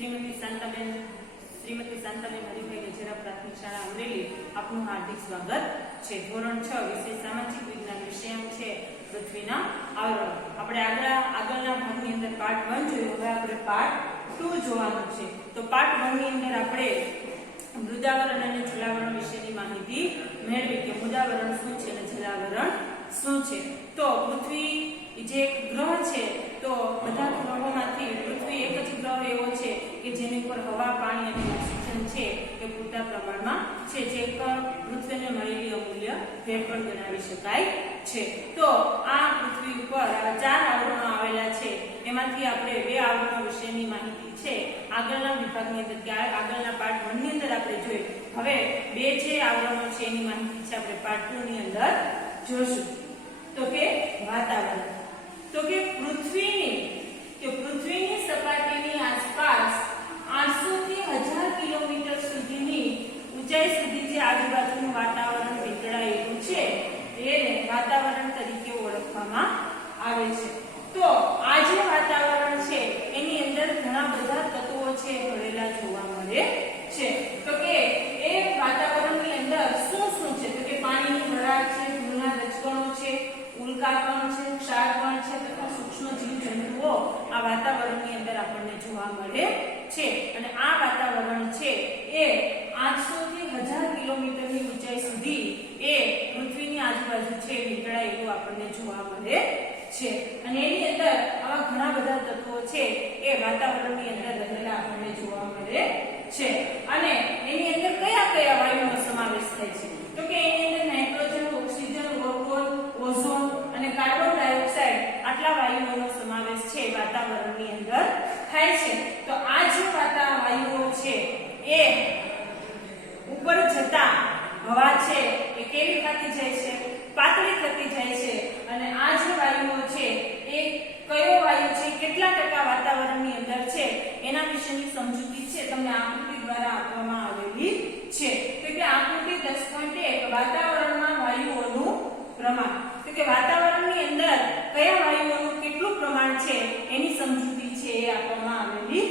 શ્રીમતી શાંતાબેન હરિભાઈ ગજેરા પ્રાથમિક શાળા અમરેલી આપનું હાર્દિક સ્વાગત છે। ધોરણ 6 વિષય સામાજિક વિજ્ઞાન વિષયાંક છે પૃથ્વીના આવરણ। આપણે આગળના ભાગની અંદર પાર્ટ 1 જોયું, હવે આપણે પાર્ટ 2 જોવાનું છે। તો પાર્ટ 1 ની અંદર આપણે મૃદાવરણ અને જલાવરણ વિશેની માહિતી મેળવી કે મૃદાવરણ શું છે અને જલાવરણ શું છે। તો પૃથ્વી જે એક ગ્રહ છે, તો બધા ગ્રહોમાંથી પૃથ્વી એક જ ગ્રહ એવો છે કે જેની પર હવા, પાણી અને ઓક્સિજન છે એ પૂરતા પ્રમાણમાં છે, જે પૃથ્વીને મળેલી અમૂલ્ય ભેટ પણ ગણાવી શકાય છે। તો આ પૃથ્વી ઉપર 4 આવરણો આવેલા છે, એમાંથી આપણે 2 આવરણો વિશેની માહિતી છે આગળના વિભાગની અંદર, આગળના પાર્ટ 1 ની અંદર આપણે જોઈ। હવે 2 જે આવરણો છે એની માહિતી છે આપણે પાર્ટ 2 ની અંદર જોશું। તો કે વાતાવરણ, તો કે પૃથ્વીની સપાટીની આસપાસ 800 થી 1000 કિલોમીટર સુધીની ઊંચાઈ સુધી જે આજુબાજુનું વાતાવરણ વીંટળાયેલું છે એને વાતાવરણ તરીકે ઓળખવામાં આવે છે। તો આ જે વાતાવરણ છે એની અંદર ઘણા બધા તત્વો છે ભરેલા જોવા મળે છે। તો કે એ વાતાવરણની અંદર શું છે, તો કે પાણીની વરાળ છે, ધૂળના રજકણો છે, ઉલ્કાકણ છે, ક્ષારકણ છે તથા સૂક્ષ્મ જીવજંતુઓ આ વાતાવરણની અંદર આપણને જોવા મળે છે। અને આ વાતાવરણ છે એ 800 થી 1000 કિલોમીટરની ઊંચાઈ સુધી એ પૃથ્વીની આજુબાજુ છે વીંટળાયેલું આપણને જોવા મળે છે। અને એની અંદર આવા ઘણા બધા તત્વો છે એ વાતાવરણની અંદર રહેલા આપણને જોવા મળે છે। અને એની અંદર કયા કયા વાયુનો સમાવેશ થાય છે, તો કે એની અંદર નાઇટ્રોજન, ઓક્સિજન, ઓર્ગોન, ઓઝોન અને કાર્બન ડાયોક્સાઇડ આટલા વાયુઓનો સમાવેશ છે વાતાવરણની અંદર થાય છે। તો આ જે વાયુઓ છે એ ઉપર જતા હવા છે એ કેવી થતી જાય છે, પાતળી થતી જાય છે। અને આ જે વાયુઓ છે એ કયો વાયુ છે, કેટલા ટકા વાતાવરણની અંદર છે એના વિશેની સમજૂતી છે તમને આકૃતિ દ્વારા આપવામાં આવેલી છે। તો કે આકૃતિ 10.1 વાતાવરણમાં વાયુઓનું પ્રમાણ, તો કે વાતાવરણની અંદર કયા વાયુઓનું કેટલું પ્રમાણ છે એની સમજૂતી છે એ આપવામાં આવેલી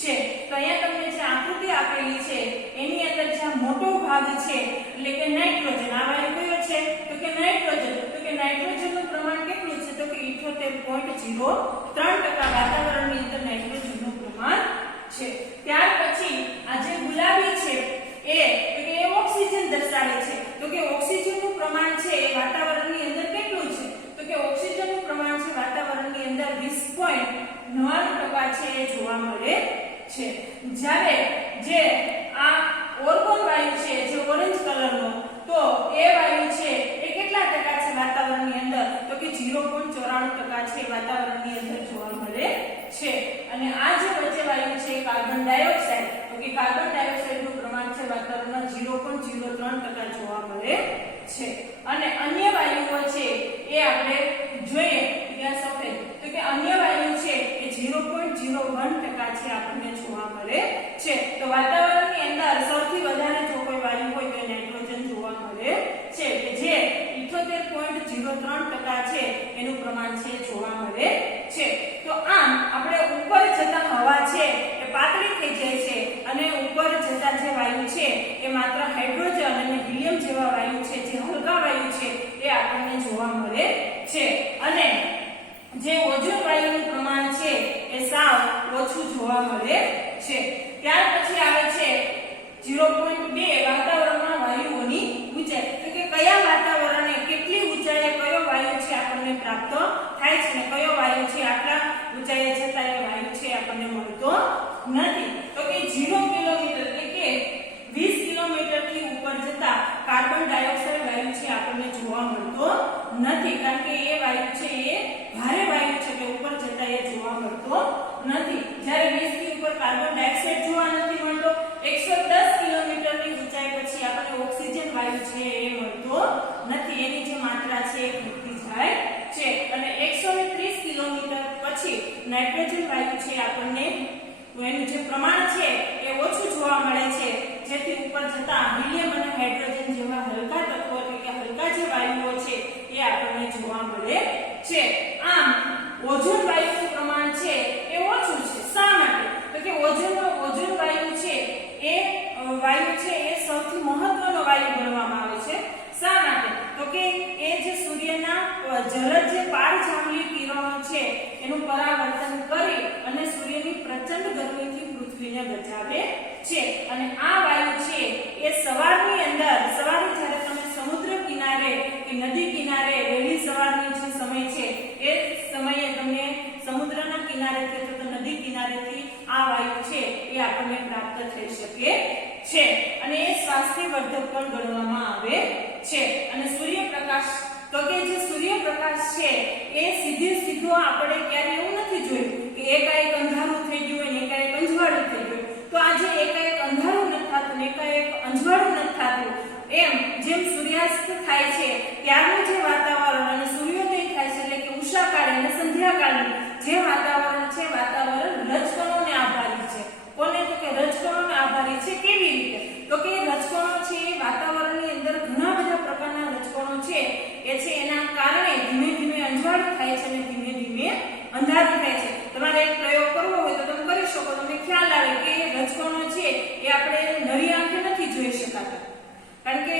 છે। તો અહીંયા તમને જે આકૃતિ આપેલી છે એની અંદર જે મોટો ભાગ છે એટલે કે નાઇટ્રોજન, આ વાયુ કયો છે, તો કે નાઇટ્રોજન, તો કે નાઇટ્રોજનનું પ્રમાણ કેટલું છે, તો કે 78.03% વાતાવરણની અંદર નાઇટ્રોજનનું પ્રમાણ છે। ત્યાર પછી આ જે ગુલાબી છે એ તો કે ઓક્સિજન દર્શાવે છે, તો કે ઓક્સિજનનું પ્રમાણ છે એ વાતાવરણની અંદર કેટલું છે, તો કે ઓક્સિજનનું પ્રમાણ છે વાતાવરણની અંદર 20.99% છે એ જોવા મળે છે। જ્યારે જે આ ઓર્ગોન વાયુ છે જે ઓરેન્જ કલરનો, તો એ વાયુ છે એ કેટલા ટકા છે વાતાવરણની અંદર, તો કે 0.94% છે વાતાવરણની અંદર જોવા મળે છે। અને આ જે વચ્ચે વાયુ છે કાર્બન ડાયોક્સાઇડ, તો કે કાર્બન ડાયોક્સાઇડનું પ્રમાણ છે વાતાવરણમાં 0.03% જોવા મળે છે। અને અન્ય વાયુઓ છે એ આપણે જોઈએ કે સફેદ, તો કે અન્ય વાયુ છે એ 0.01% છે આપણને જોવા મળે છે। તો વાતાવરણની અંદર સૌથી વધારે જો કોઈ વાયુ હોય તો નાઇટ્રોજન જોવા મળે છે કે જે 78.03% છે એનું પ્રમાણ છે જોવા મળે છે। તો આમ આપણે ઉપર જતા હવા છે એ પાતળી થઈ જાય છે અને ઉપર જતા જે વાયુ છે એ માત્ર હાઇડ્રોજન અને હિલિયમ જેવા વાયુ છે જે હલકા વાયુ છે એ આપણને જોવા મળે છે। અને જે ઓઝોન વાયુનું પ્રમાણ છે એ સાવ ઓછું જોવા મળે છે। ત્યાર પછી આવે છે 0.2 વાતાવરણમાં વાયુઓની ઊંચાઈ, તો કે કયા વાતાવરણે કેટલી ઊંચાઈએ કયો વાયુ છે આપણને પ્રાપ્ત થાય છે અને કયો વાયુ છે આટલા ઊંચાઈએ જતા એ વાયુ છે આપણને મળતો નથી, તો કે 0 કિલોમીટર એટલે કે 20 કિલોમીટરથી ઉપર જતા કાર્બન ડાયોક્સાઇડ વાયુ છે આપણને જોવા મળતો નથી, કારણ કે એ વાયુ છે એ ભારે વાયુ છે કે ઉપર જતા એ જોવા મળતો નથી। જ્યારે 20 થી ઉપર કાર્બન ડાયોક્સાઇડ જોવા નથી મળતો, 110 કિલોમીટરની ઊંચાઈ પછી આપણને ઓક્સિજન વાયુ છે એ મળતો નથી, એની જે માત્રા છે એ ઘટતી જાય છે। અને 130 કિલોમીટર પછી નાઇટ્રોજન વાયુ છે આપણને એનું જે પ્રમાણ છે એ ઓછું જોવા મળે છે, જેથી ઉપર જતા હિલિયમ અને હાઇડ્રોજન જેવા હલકા તત્વો એટલે કે હલકા જે વાયુઓ છે એ આપણને જોવા મળે છે। આમ ઓઝોન વાયુનું પ્રમાણ છે એ ઓછું છે। શા માટે, તો કે ઓઝોનનો વાયુ ગણવામાં આવે છે. શા માટે? તો કે એ જે સૂર્યના જલદ જે પારજાંબલી કિરણો છે એનું પરાવર્તન કરી અને સૂર્યની પ્રચંડ ગરમીથી પૃથ્વીને બચાવે છે. અને આ વાયુ છે એ સવારે જ્યારે તમે સમુદ્ર કિનારે કે નદી કિનારે વહેલી સવારની જે સમય છે એ સમયે તમને સમુદ્રના કિનારેથી અથવા નદી કિનારેથી આ વાયુ છે એ આપણને પ્રાપ્ત થઈ શકે છે. અને એ સ્વાસ્થ્યવર્ધક પણ ગણવામાં આવે છે. અને સૂર્યપ્રકાશ, તો કે જે સૂર્યપ્રકાશ છે એ સીધો આપણે ક્યારે એવું નથી જોયું કે એકાએક અંધારું થઈ ગયું અને એકાએક અંજવાળું થઈ ગયું. તો આજે એકાએક અંધારું નથી થતું ને એકાએક અંજવાળું નથી થતું, એમ જેમ સૂર્યાસ્ત થાય છે ત્યારનું જે વાતાવરણ અને સૂર્યોદય થાય છે એટલે કે ઉષાકાળ અને સંધ્યાકાળનું જે વાતાવરણ છે, વાતાવરણ રજકણોને આભારી છે. કોને? તો કે રજકણોને આભારી છે. કેવી રીતે? તો કે રજકણો છે એ વાતાવરણની અંદર ઘણા બધા પ્રકારના રજકણો છે એ છે એના કારણે ધીમે ધીમે અંજવાળું થાય છે અને ધીમે ધીમે અંધારું થાય છે. તમારે એક પ્રયોગ કરવો હોય તો તમે કરી શકો. તમને ખ્યાલ આવે કે રજકણો છે એ આપણે નરી આંખે નથી જોઈ શકાતા, કારણ કે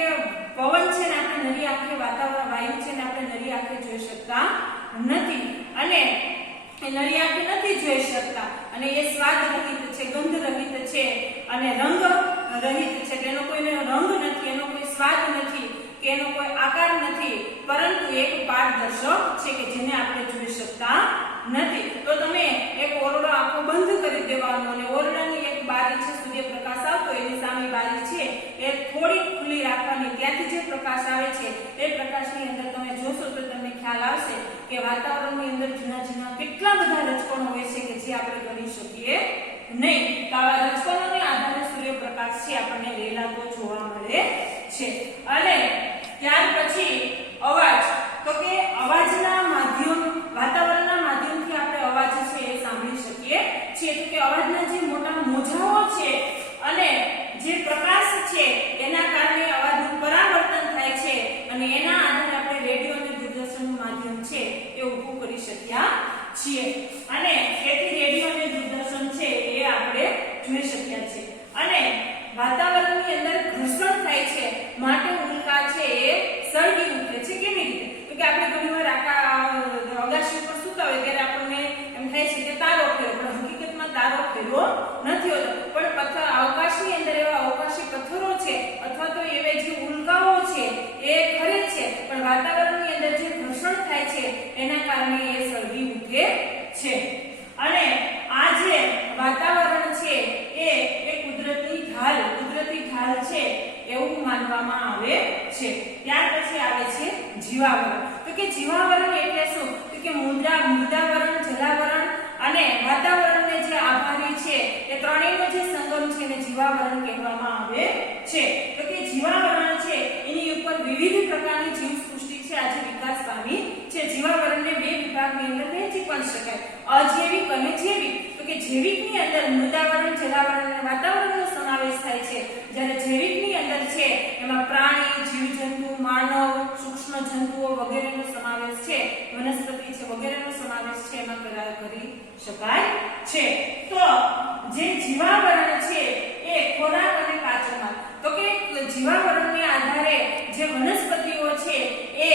પવન છે ને આપણે નરી આંખે, વાતાવરણ વાયુ છે ને આપણે નરી આંખે જોઈ શકતા નથી. અને એ નરી આંખે નથી જોઈ શકતા અને એ સ્વાદ રહિત છે, ગંધ રહિત છે અને રંગ રહિત છે. એનો કોઈનો રંગ નથી, એનો કોઈ સ્વાદ નથી કે એનો કોઈ આકાર નથી, પરંતુ એક પારદર્શક છે કે જેને આપણે જોઈ શકતા નથી. તો તમે એક ઓરડો આખો બંધ કરી દેવાનો અને ઓરડાની એક બારી છે, સૂર્યપ્રકાશ આવતો એની સામે બારી છે એ થોડી ખુલ્લી રાખવાની. ત્યાંથી જે પ્રકાશ આવે છે એ પ્રકાશની અંદર તમે જોશો તો તમને ખ્યાલ આવશે કે વાતાવરણની અંદર ઝીણા ઝીણા કેટલા બધા રજકણો હોય છે કે જે આપણે ગણી શકીએ નહીં. તો આવા રજકણોને આધારે સૂર્યપ્રકાશ છે આપણને રેલાતો જોવા મળે છે. અને ત્યાર પછી અવાજ, તો કે અવાજના માધ્યમ, વાતાવરણના માધ્યમથી આપણે અવાજ છે એ સાંભળી શકીએ છીએ. તો કે અવાજના જે મોટા મોજાઓ છે અને જે પ્રકાશ છે એના કારણે અવાજનું પરાવર્તન થાય છે અને એના આધારે આપણે રેડિયો અને દૂરદર્શનનું માધ્યમ છે એ ઊભું કરી શક્યા છીએ. અને તેથી રેડિયો અને દૂરદર્શન છે એ આપણે જોઈ શક્યા છીએ. અને વાતાવરણની અંદર ઘર્ષણ થાય છે માટે ઉલ્કા છે એ સળગી ઉઠે છે. કેવી રીતે? તો કે આપણે ઘણીવાર અગાશી પર સૂતા હોય ત્યારે આપણને એમ થાય છે કે તારો ફેરો, પણ હકીકતમાં તારો ફેરો નથી હોતો. પણ અવકાશની અંદર એવા અવકાશી પથ્થરો છે અથવા તો એવા જે ઉલ્કાઓ છે એ ખરે છે, પણ વાતાવરણની અંદર જે ઘર્ષણ થાય છે એના કારણે એ સળગી ઉઠે છે. અને આ જે વાતાવરણ છે એ કુદરતી ઢાલ છે એવું માનવામાં આવે છે. ત્યાર પછી આવે છે જીવાવરણ. તો કે જીવાવરણ એટલે શું? તો કે મૃદાવરણ, જલાવરણ અને વાતાવરણને જે આભારી છે એ ત્રણેયનો જે સંગમ છે એને જીવાવરણ કહેવામાં આવે છે. તો કે જીવાવરણ છે એની ઉપર વિવિધ પ્રકારની જીવસૃષ્ટિ છે આજે વિકાસ પામી છે. જીવાવરણને બે વિભાગની અંદર વહેંચી પણ શકાય, અજૈવિક અને જૈવિક. તો કે જૈવિકની અંદર મૃદાવરણ, જલાવરણ અને વાતાવરણનો સમાવેશ થાય છે, જ્યારે જૈવિકની અંદર છે એમાં પ્રાણી, જીવજંતુ, માનવ, સૂક્ષ્મ જંતુઓ વગેરેનો સમાવેશ છે, વનસ્પતિ છે વગેરેનો સમાવેશ છે એમાં કરી શકાય છે. તો જે જીવાવરણ છે એ ખોરાક અને કાચો માલ. તો કે જીવાવરણને આધારે જે વનસ્પતિઓ છે એ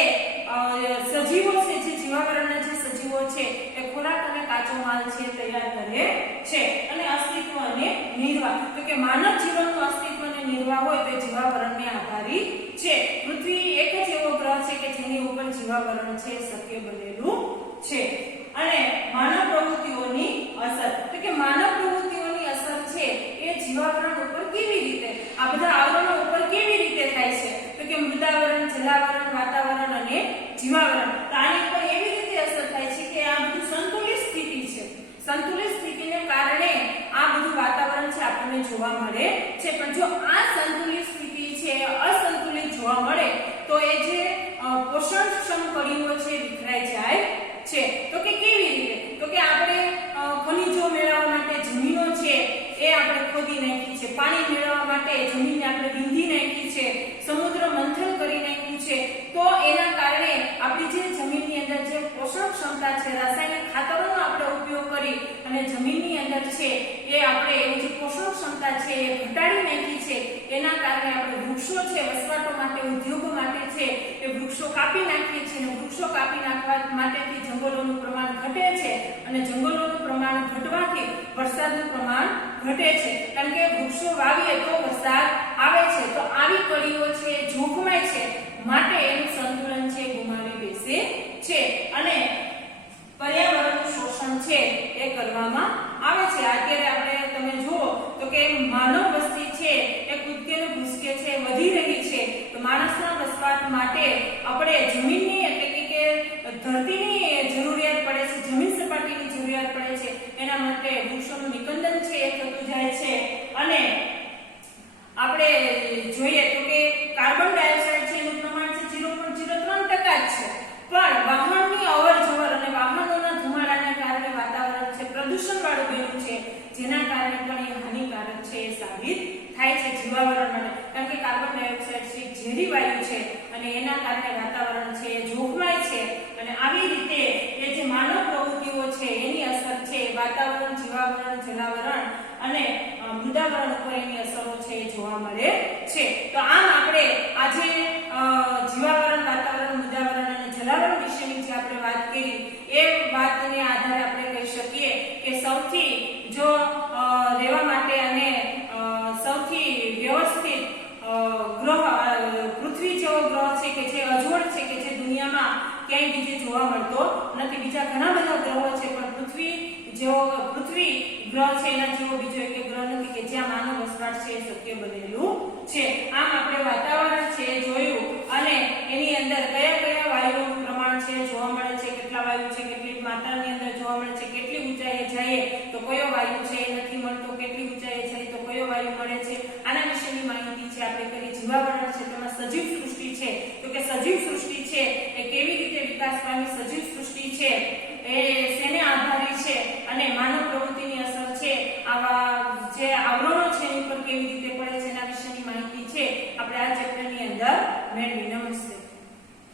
સજીવો છે, જે જીવાવરણના જે સજીવો છે એ ખોરાક અને કાચો માલ છે તૈયાર કરે છે. અને અસ્તિત્વ અને નિર્વાહ, તો કે માનવ જીવનનું અસ્તિત્વ અને નિર્વાહ હોય તો જીવાવરણને આધારી છે. પૃથ્વી એક જ એવો ગ્રહ છે કે જેની ઉપર જીવાવરણ છે શક્ય બનેલું છે. અને માનવ પ્રવૃત્તિઓની અસર, તો કે માનવ પ્રવૃત્તિઓની અસર છે એ જીવાવરણ ઉપર કેવી રીતે, આ બધા આવરણો ઉપર કેવી રીતે થાય છે? તો કે મૃદાવરણ, જલાવરણ, વાતાવરણ અને જીવાવરણ. તો આની ઉપર એવી રીતે અસર થાય છે કે આ બધું સંતુલિત સ્થિતિ છે. સંતુલિત સ્થિતિને કારણે આ બધું વાતાવરણ છે આપણને જોવા મળે છે. પણ જો આ સંતુલિત સ્થિતિ છે અસંતુલિત જોવા મળે તો એ જે પોષણક્ષમ કડીઓ છે વિખરાઈ જાય છે. તો કે કેવી રીતે? તો કે આપણે ખનિજો મેળવવા માટે જમીનો છે એ આપણે ખોદી નાખી છે, પાણી મેળવવા માટે જમીનને આપણે વીંધી નાખી છે, સમુદ્ર મંથન કરી નાખ્યું છે. તો એના કારણે આપણી જે જમીનની અંદર જે પોષણ ક્ષમતા છે, રાસાયણિક ખાતરોનો આપણે ઉપયોગ કરી અને જમીનની અંદર છે એ આપણે એની જે પોષણ ક્ષમતા છે એ ઘટાડી નાખી છે. એના કારણે આપણે વૃક્ષ વૃક્ષો છે વસવાટો માટે, ઉદ્યોગો માટે છે એ વૃક્ષો કાપી નાખીએ છીએ અને વૃક્ષો કાપી નાખવા માટેથી જંગલોનું પ્રમાણ ઘટે છે અને જંગલોનું પ્રમાણ ઘટવાથી વરસાદનું પ્રમાણ ઘટે છે, કારણ કે વૃક્ષો વાવીએ તો વરસાદ આવે છે. તો આવી કડીઓ છે જોખમાય છે, માટે એનું સંતુલન છે ગુમાવી બેસે છે અને પર્યાવરણનું શોષણ છે એ કરવામાં આવે છે. અત્યારે આપણે તમે જુઓ તો કે માનવ વસ્તી છે એ કૂદકે ને ભૂસકે છે વધી રહી છે. તો માણસના વસવાટ માટે આપણે જમીનની એટલે કે ધરતીની જરૂરિયાત પડે છે, જમીન સપાટીની જરૂરિયાત પડે છે. એના માટે વૃક્ષોનું નિકંદન છે એ થતું જાય છે અને આપણે જોઈએ તો કે કાર્બન ડાયોક્સાઇડ છે એનું પ્રમાણ છે 0.03% જ છે, પણ વાહનની અવરજવર અને વાહનોના ધુમાડાને કારણે વાતાવરણ છે પ્રદૂષણ વાળું બન્યું છે, જેના કારણે પણ એ હાનિકારક છે એ સાબિત થાય છે જીવાવરણ માટે, કારણ કે કાર્બન ડાયોક્સાઇડ છે ઝેરી વાયુ છે અને એના કારણે વાતાવરણ છે એ જોખમાય છે. અને આવી રીતે એ જે માનવ પ્રવૃત્તિઓ છે એની અસર છે વાતાવરણ, જીવાવરણ, જલાવરણ અને મૃદાવરણ ઉપર એની અસરો છે એ જોવા મળે છે. તો આમ આપણે આજે જીવાવરણ, વાતાવરણ, મૃદાવરણ અને જલાવરણ વિશેની જે આપણે વાત કરી એ વાતને આધારે આપણે કહી શકીએ કે સૌથી જો રહેવા માટે અને સૌથી વ્યવસ્થિત ગ્રહ પૃથ્વી જેવો ગ્રહ છે કે જે અજોડ છે કે જે દુનિયામાં ક્યાંય બીજે જોવા મળતો નથી. બીજા ઘણા બધા ગ્રહો છે પણ પૃથ્વી ગ્રહ છે એના જેવો બીજો એક ગ્રહ નથી કે જ્યાં માનવ વસવાટ છે એ શક્ય બનેલું છે. આમ આપણે વાતાવરણ છે જોયું અને એની અંદર કયા કયા વાયુઓનું પ્રમાણ છે જોવા મળે છે, કેટલા વાયુ છે, કેટલી માત્રાની અંદર જોવા મળે છે, કેટલી ઊંચાઈએ જઈએ તો કયો વાયુ છે એ નથી મળતો, કેટલી ઊંચાઈએ જઈએ તો કયો વાયુ મળે છે, આના વિશેની માહિતી છે આપણે કરી. જીવાવરણ છે તેમાં સજીવ સૃષ્ટિ છે તો કે સજીવ સૃષ્ટિ છે એ કેવી રીતે વિકાસ પામી, સજીવ સૃષ્ટિ છે એ શેને આધારિત છે અને માનવ પ્રવૃત્તિની અસર છે આવા જે આવરણો છે એની પર કેવી રીતે પડે છે એના વિશેની માહિતી છે આપણે આ ચેપ્ટરની અંદર મેળવી.